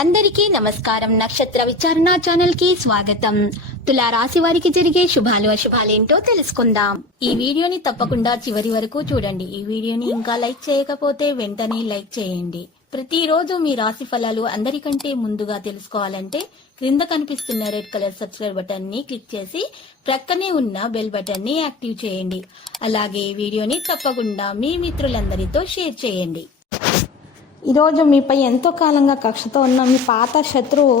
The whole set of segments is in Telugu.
అందరికీ నమస్కారం. నక్షత్ర విచారణ ఛానల్ కి స్వాగతం. తులా రాశి వారికి జరిగే శుభాలు అశుభాలేంటో తెలుసుకుందాం. ఈ వీడియోని తప్పకుండా చివరి వరకు చూడండి. ఈ వీడియోని ఇంకా లైక్ చేయకపోతే వెంటనే లైక్ చేయండి. ప్రతిరోజు మీ రాశి ఫలాలు అందరికంటే ముందుగా తెలుసుకోవాలంటే క్రింద కనిపిస్తున్న రెడ్ కలర్ సబ్స్క్రైబ్ బటన్ ని క్లిక్ చేసి ప్రక్కనే ఉన్న బెల్ బటన్ ని యాక్టివ్ చేయండి. అలాగే ఈ వీడియోని తప్పకుండా మీ మిత్రులందరితో షేర్ చేయండి. ఈరోజు మీపై ఎంతో కాలంగా కక్షతో ఉన్న మీ పాత శత్రువు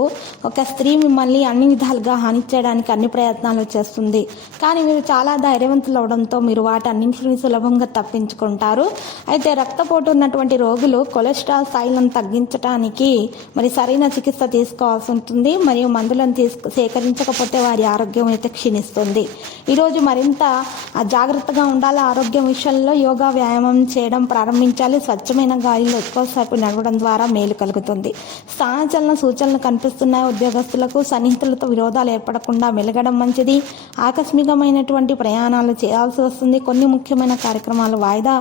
ఒక స్త్రీ మిమ్మల్ని అన్ని విధాలుగా హాని చేయడానికి అన్ని ప్రయత్నాలు చేస్తుంది. కానీ మీరు చాలా ధైర్యవంతులు అవడంతో మీరు వాటన్నింటిని సులభంగా తప్పించుకుంటారు. అయితే రక్తపోటు ఉన్నటువంటి రోగులు కొలెస్ట్రాల్ స్థాయిలను తగ్గించడానికి సరైన చికిత్స తీసుకోవాల్సి ఉంటుంది. మరియు మందులను సేకరించకపోతే వారి ఆరోగ్యం అయితే క్షీణిస్తుంది. ఈరోజు మరింత జాగ్రత్తగా ఉండాలి. ఆరోగ్యం విషయంలో యోగా వ్యాయామం చేయడం ప్రారంభించాలి. స్వచ్ఛమైన గాలిలో ఎక్కువ నడవడం ద్వారా మేలు కలుగుతుంది. స్థానచలన సూచనలు కనిపిస్తున్నాయి. ఉద్యోగస్తులకు సన్నిహితులతో విరోధాలు ఏర్పడకుండా మెలగడం మంచిది. ఆకస్మికమైనటువంటి ప్రయాణాలు చేయాల్సి వస్తుంది. కొన్ని ముఖ్యమైన కార్యక్రమాలు వాయిదా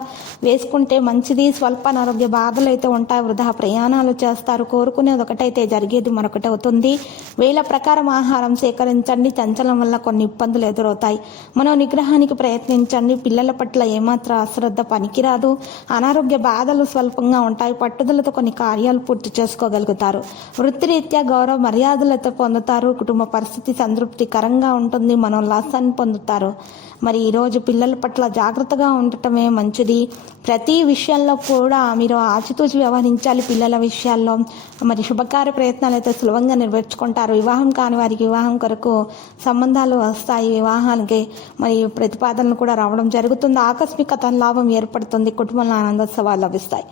వేసుకుంటే మంచిది. స్వల్ప అనారోగ్య బాధలు అయితే ఉంటాయి. వృధా ప్రయాణాలు చేస్తారు. కోరుకునేది ఒకటైతే జరిగేది మరొకటి అవుతుంది. వేళ ప్రకారం ఆహారం సేకరించండి. చంచలం వల్ల కొన్ని ఇబ్బందులు ఎదురవుతాయి. మనో నిగ్రహానికి ప్రయత్నించండి. పిల్లల పట్ల ఏమాత్రం అశ్రద్ధ పనికిరాదు. అనారోగ్య బాధలు స్వల్పంగా ఉంటాయి. పట్టుదలతో కొన్ని కార్యాలు పూర్తి చేసుకోగలుగుతారు. వృత్తిరీత్యా గౌరవ మర్యాదలతో పొందుతారు. కుటుంబ పరిస్థితి సంతృప్తికరంగా ఉంటుంది. మనోల్లాసాన్ని పొందుతారు. ఈరోజు పిల్లల పట్ల జాగ్రత్తగా ఉండటమే మంచిది. ప్రతి విషయంలో కూడా మీరు ఆచితూచి వ్యవహరించాలి. పిల్లల విషయాల్లో శుభకార్య ప్రయత్నాలు అయితే సులభంగా నెరవేర్చుకుంటారు. వివాహం కాని వారికి వివాహం కొరకు సంబంధాలు వస్తాయి. వివాహానికి ప్రతిపాదనలు కూడా రావడం జరుగుతుంది. ఆకస్మిక లాభం ఏర్పడుతుంది. కుటుంబంలో ఆనందోత్సవాలు లభిస్తాయి.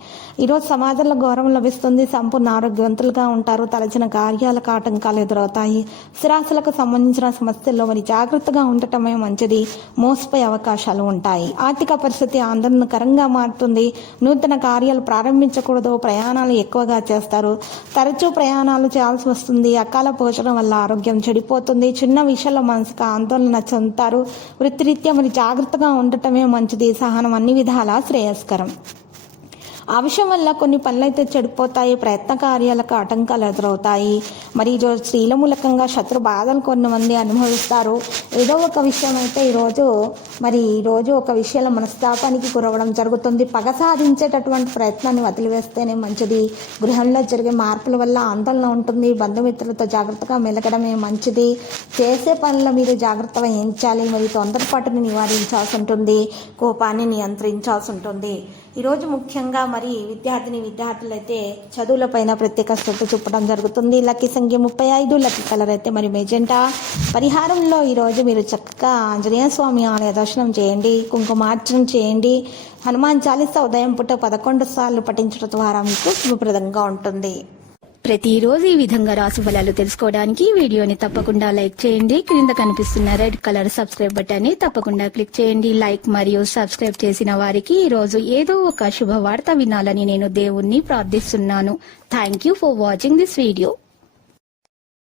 ఈరోజు సమాజంలో గౌరవం లభిస్తుంది. సంపూర్ణ ఆరోగ్యవంతులుగా ఉంటారు. తలచిన కార్యాలకు ఆటంకాలు ఎదురవుతాయి. స్థిరాస్తులకు సంబంధించిన సమస్యల్లో జాగ్రత్తగా ఉండటమే మంచిది. మోసపోయే అవకాశాలు ఉంటాయి. ఆర్థిక పరిస్థితి ఆందోళనకరంగా మారుతుంది. నూతన కార్యాలు ప్రారంభించకూడదు. ప్రయాణాలు ఎక్కువగా చేస్తారు. తరచూ ప్రయాణాలు చేయాల్సి వస్తుంది. అకాల పోషణ వల్ల ఆరోగ్యం చెడిపోతుంది. చిన్న విషయంలో మనసుకు ఆందోళన చెందుతారు. వృత్తిరీత్యా జాగ్రత్తగా ఉండటమే మంచిది. సహనం అన్ని విధాలా శ్రేయస్కరం. ఆ విషయం వల్ల కొన్ని పనులైతే చెడిపోతాయి. ప్రయత్న కార్యాలకు ఆటంకాలు ఎదురవుతాయి. ఈరోజు స్త్రీల మూలకంగా శత్రు బాధలు కొంతమంది అనుభవిస్తారు. ఏదో ఒక విషయం అయితే ఈరోజు ఒక విషయంలో మనస్తాపానికి గురవడం జరుగుతుంది. పగ సాధించేటటువంటి ప్రయత్నాన్ని వదిలివేస్తేనే మంచిది. గృహంలో జరిగే మార్పుల వల్ల ఆందోళన ఉంటుంది. బంధుమిత్రులతో జాగ్రత్తగా మెలగడమే మంచిది. చేసే పనుల్లో మీరు జాగ్రత్త వహించాలి. తొందరపాటుని నివారించాల్సి ఉంటుంది. కోపాన్ని నియంత్రించాల్సి ఉంటుంది. ఈరోజు ముఖ్యంగా విద్యార్థులు అయితే చదువులపైన ప్రత్యేక శ్రద్ధ చూపడం జరుగుతుంది. లక్కీ సంఖ్య 35. లక్కీ కలర్ అయితే మెజెంటా. పరిహారంలో ఈరోజు మీరు చక్కగా ఆంజనేయ స్వామి ఆలయ దర్శనం చేయండి. కుంకుమార్చన చేయండి. హనుమాన్ చాలీసా ఉదయం పూట 11 సార్లు పఠించడం ద్వారా మీకు శుభప్రదంగా ఉంటుంది. ప్రతిరోజు ఈ విధంగా రాశి ఫలాలు తెలుసుకోవడానికి వీడియోని తప్పకుండా లైక్ చేయండి. క్రింద కనిపిస్తున్న రెడ్ కలర్ సబ్స్క్రైబ్ బటన్ ని తప్పకుండా క్లిక్ చేయండి. లైక్ మరియు సబ్స్క్రైబ్ చేసిన వారికి ఈ రోజు ఏదో ఒక శుభవార్త వినాలని నేను దేవుణ్ణి ప్రార్థిస్తున్నాను. Thank you for watching this video.